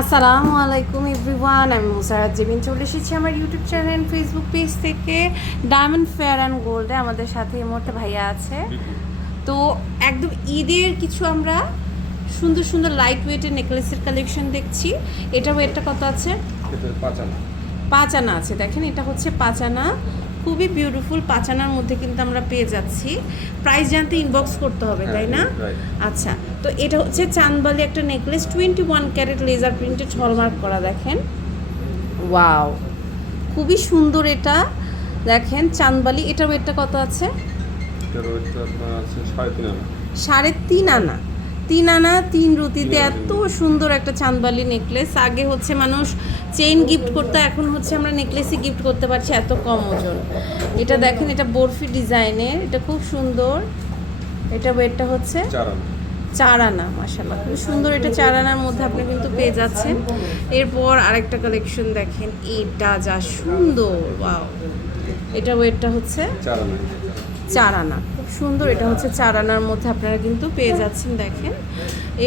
আসসালামু আলাইকুম এভরিওয়ান আমি মুসারাত জেবিন চলে এসেছি আমার ইউটিউব চ্যানেল ফেসবুক পেজ থেকে ডায়মন্ড ফেয়ার অ্যান্ড গোল্ডে আমাদের সাথে এই মুহূর্তে ভাইয়া আছে। তো একদম ঈদের কিছু আমরা সুন্দর সুন্দর লাইট ওয়েটের নেকলেসের কালেকশন দেখছি। এটা ওয়েটটা কত আছে? এটা পাঁচানা পাঁচ আনা আছে। দেখেন এটা হচ্ছে পাঁচ আনা। খুবই বিউটিফুল পাঁচ আনার মধ্যে কিন্তু আমরা পেয়ে যাচ্ছি। প্রাইস জানতে ইনবক্স করতে হবে তাই না? হ্যাঁ, আচ্ছা তো এটা হচ্ছে চাঁদবালি একটা necklace twenty one carat laser printed hallmark করা দেখেন। ওয়াও খুবই সুন্দর এটা। দেখেন চাঁদবালি এটা ওয়েটটা কত আছে? এটার সাড়ে তিন আনা। তিন আনা তিন রুতিতে এত সুন্দর একটা চাঁদবালি নেকলেস আগে হচ্ছে মানুষ চেইন গিফট করতে এখন হচ্ছে আমরা নেকলেসই গিফট করতে পারছি এত কম ওজন। এটা দেখেন এটা বরফি ডিজাইনের এটা খুব সুন্দর। এটা ওয়েটটা হচ্ছে চার আনা। মাসাল্লাহ খুব সুন্দর। এটা চার আনার মধ্যে আপনি কিন্তু পেয়ে যাচ্ছেন। এরপর আরেকটা কালেকশন দেখেন এটা যা সুন্দর ওয়াও এটা ওয়েটটা হচ্ছে চার আনা। চার আনা খুব সুন্দর এটা হচ্ছে চার আনার মধ্যে আপনারা কিন্তু পেয়ে যাচ্ছেন দেখেন।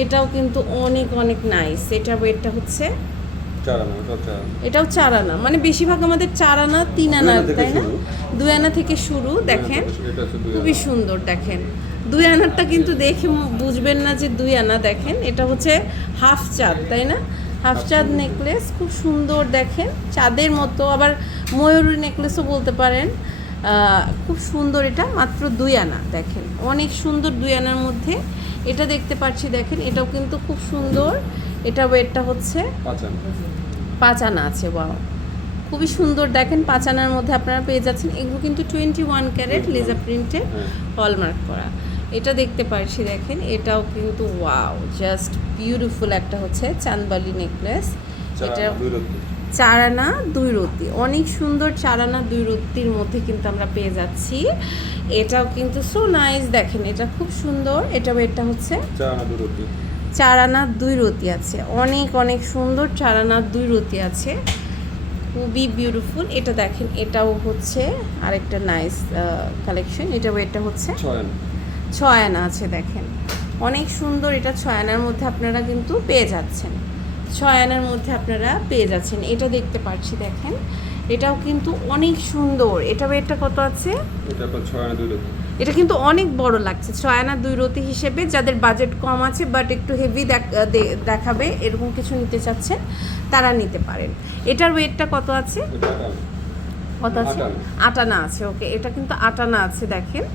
এটাও কিন্তু অনেক অনেক নাইস এটা ওয়েটটা হচ্ছে এটাও চার আনা মানে বেশিরভাগ আমাদের চার আনা তিন আনা তাই না? দুই আনা থেকে শুরু দেখেন। খুবই সুন্দর দেখেন। দুই আনারটা কিন্তু দেখে বুঝবেন না যে দুই আনা দেখেন। এটা হচ্ছে হাফ চাঁদ তাই না? হাফ চাঁদ নেকলেস খুব সুন্দর দেখেন। চাঁদের মতো আবার ময়ূরী নেকলেসও বলতে পারেন। খুব সুন্দর এটা মাত্র দুই আনা দেখেন। অনেক সুন্দর দুই আনার মধ্যে। এটা দেখতে পাচ্ছি দেখেন এটাও কিন্তু খুব সুন্দর। এটা ওয়েটটা হচ্ছে পাঁচ আনা। আছে ওয়াও খুবই সুন্দর দেখেন পাঁচ আনার মধ্যে আপনারা পেয়ে যাচ্ছেন। এগুলো কিন্তু টোয়েন্টি ওয়ান ক্যারেট লেজার প্রিন্টে হলমার্ক করা। এটা দেখতে পারছি দেখেন এটাও কিন্তু ওয়াও জাস্ট বিউটিফুল একটা হচ্ছে চাঁদবালি নেকলেস এটা আনা দুই রত্তি অনেক সুন্দর চার আনা দুই রতির মধ্যে কিন্তু আমরা পেয়ে যাচ্ছি। এটাও কিন্তু সো নাইস দেখেন এটা খুব সুন্দর। এটা এটা হচ্ছে চার আনা দুই রতি আছে। অনেক অনেক সুন্দর চার আনা দুই রতি আছে। খুবই বিউটিফুল এটা দেখেন এটাও হচ্ছে আরেকটা নাইস কালেকশন এটা এটা হচ্ছে ছয় আনা আছে দেখেন। অনেক সুন্দর এটা ছয় আনার মধ্যে আপনারা কিন্তু পেয়ে যাচ্ছেন। ছয় আনার মধ্যে আপনারা পেয়ে যাচ্ছেন। এটা দেখতে পাচ্ছি দেখেন। এটাও কিন্তু অনেক সুন্দর। এটা এটা কত আছে? এটা কিন্তু অনেক বড় লাগছে ছয় আনা দুই রতি হিসেবে। যাদের বাজেট কম আছে বাট একটু হেভি দেখাবে এরকম কিছু নিতে চাচ্ছেন তারা নিতে পারেন। এটার ওয়েটটা কত আছে? কত আছে। আটানা আছে ওকে। এটা কিন্তু আটানা আছে দেখেন।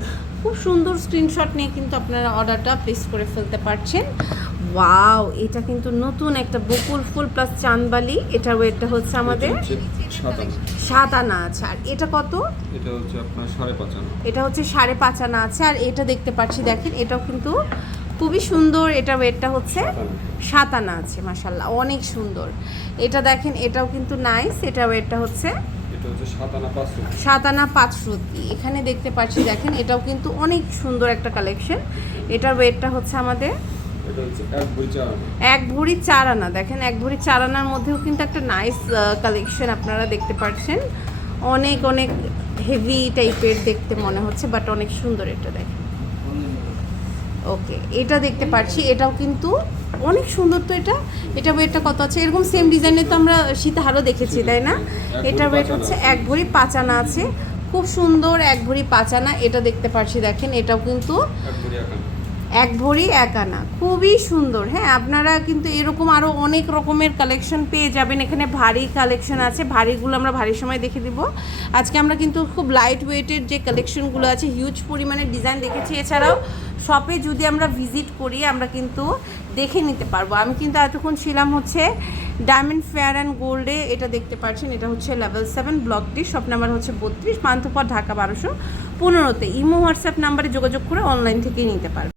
খুব সুন্দর স্ক্রিনশট নিয়ে কিন্তু আপনারা অর্ডারটা প্লেস করে ফেলতে পারছেন। ওয়াও এটা কিন্তু নতুন একটা বকুল ফুল প্লাস চাঁদবালি। এটার ওয়েটটা হচ্ছে আমাদের সাত আনা। আছে। আর এটা কত? এটা হচ্ছে আপনার সাড়ে পাঁচ আনা। এটা হচ্ছে সাড়ে পাঁচ আনা আছে। আর এটা দেখতে পাচ্ছি দেখেন এটাও কিন্তু খুবই সুন্দর। এটা ওয়েটটা হচ্ছে সাত আনা। আছে মাসাল্লাহ অনেক সুন্দর। এটা দেখেন এটাও কিন্তু নাইস এটা ওয়েটটা হচ্ছে সাত আনা পাঁচ এখানে দেখতে পাচ্ছি দেখেন এটাও কিন্তু অনেক সুন্দর একটা কালেকশন। এটার ওয়েটটা হচ্ছে আমাদের এক ভরি চার আনা। দেখেন এক ভরি চার আনার মধ্যেও কিন্তু একটা নাইস কালেকশন আপনারা দেখতে পাচ্ছেন। অনেক অনেক হেভি টাইপের দেখতে মনে হচ্ছে বাট অনেক সুন্দর এটা দেখেন। ওকে এটা দেখতে পাচ্ছি এটাও কিন্তু অনেক সুন্দর তো এটা। এটা ওয়েটটা কত আছে? এরকম সেম ডিজাইনের তো আমরা সীতাহারও দেখেছি তাই না? এটা ওয়েট হচ্ছে এক ভরি পাঁচ আনা আছে। খুব সুন্দর এক ভরি পাঁচ আনা এটা দেখতে পাচ্ছি দেখেন এটাও কিন্তু এক ভরি এক আনা। খুবই সুন্দর হ্যাঁ আপনারা কিন্তু এরকম আরও অনেক রকমের কালেকশন পেয়ে যাবেন। এখানে ভারী কালেকশন আছে ভারীগুলো আমরা ভারী সময় দেখে দিব। আজকে আমরা কিন্তু খুব লাইট ওয়েটের যে কালেকশনগুলো আছে হিউজ পরিমাণে ডিজাইন দেখেছি। এছাড়াও শপে যদি আমরা ভিজিট করি, আমরা কিন্তু দেখে নিতে পারব। আমি কিন্তু এতক্ষণ ছিলাম হচ্ছে ডায়মন্ড ফেয়ার অ্যান্ড গোল্ডে এটা দেখতে পাচ্ছেন এটা হচ্ছে লেভেল সেভেন ব্লকটি শপ নাম্বার হচ্ছে বত্রিশ পান্থপথ ঢাকা বারোশো পনেরোতে। ইমো হোয়াটসঅ্যাপ নাম্বারে যোগাযোগ করে অনলাইন থেকেই নিতে পারবে।